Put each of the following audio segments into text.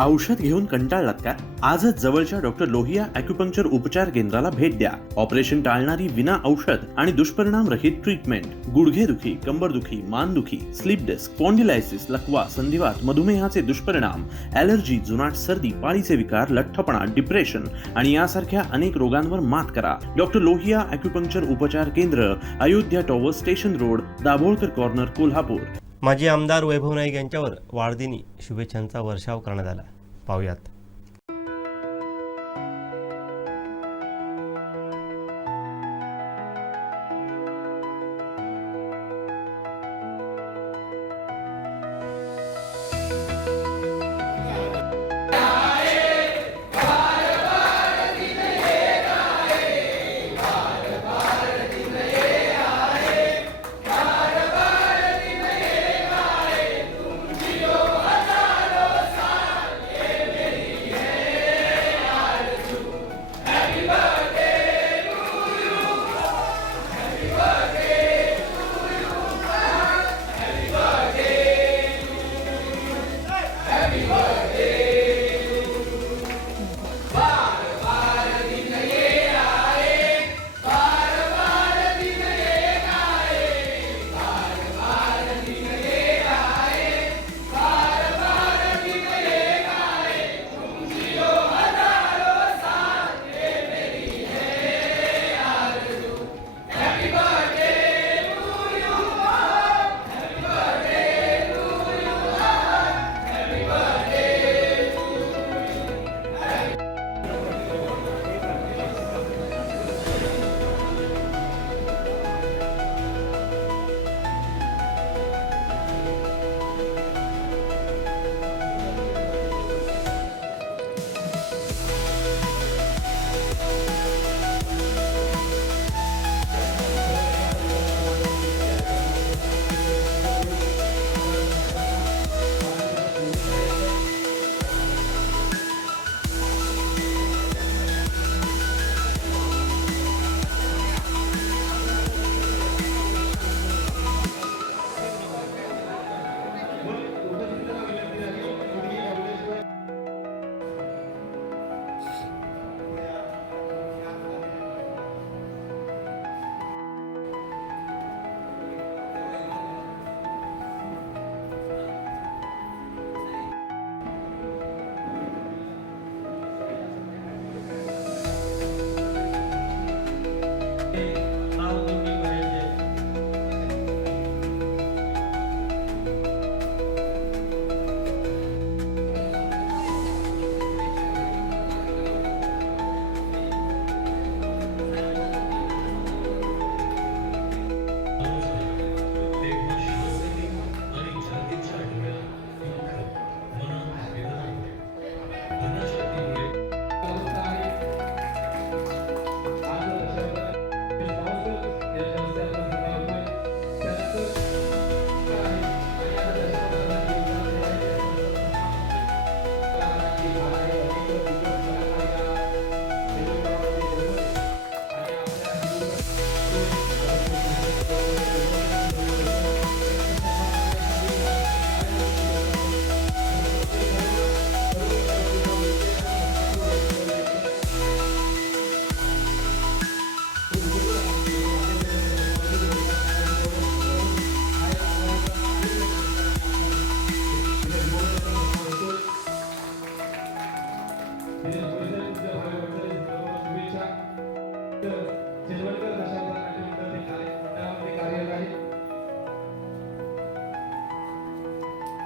औषध घेऊन कंटाळलात का? आजच जवळच्या डॉक्टर लोहिया ॲक्युपंक्चर उपचार केंद्राला भेट द्या. ऑपरेशन टाळणारी विना औषध आणि दुष्परिणाम रहित ट्रीटमेंट. गुडघेदुखी, कंबरदुखी, मानदुखी, स्लीप डिस्क, स्पॉन्डिलायसिस, लकवा, संधिवात, मधुमेहाचे दुष्परिणाम, ॲलर्जी, जुनाट सर्दी, पाळीचे विकार, लठ्ठपणा, डिप्रेशन आणि यासारख्या अनेक रोगांवर मात करा. डॉक्टर लोहिया ॲक्युपंक्चर उपचार केंद्र, Ayodhya tower, station road, Dabholkar corner, Kolhapur. माजी आमदार वैभव नाईक यांच्यावर वाढदिनी शुभेच्छांचा वर्षाव करण्यात आला. पाहुयात.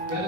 त्याला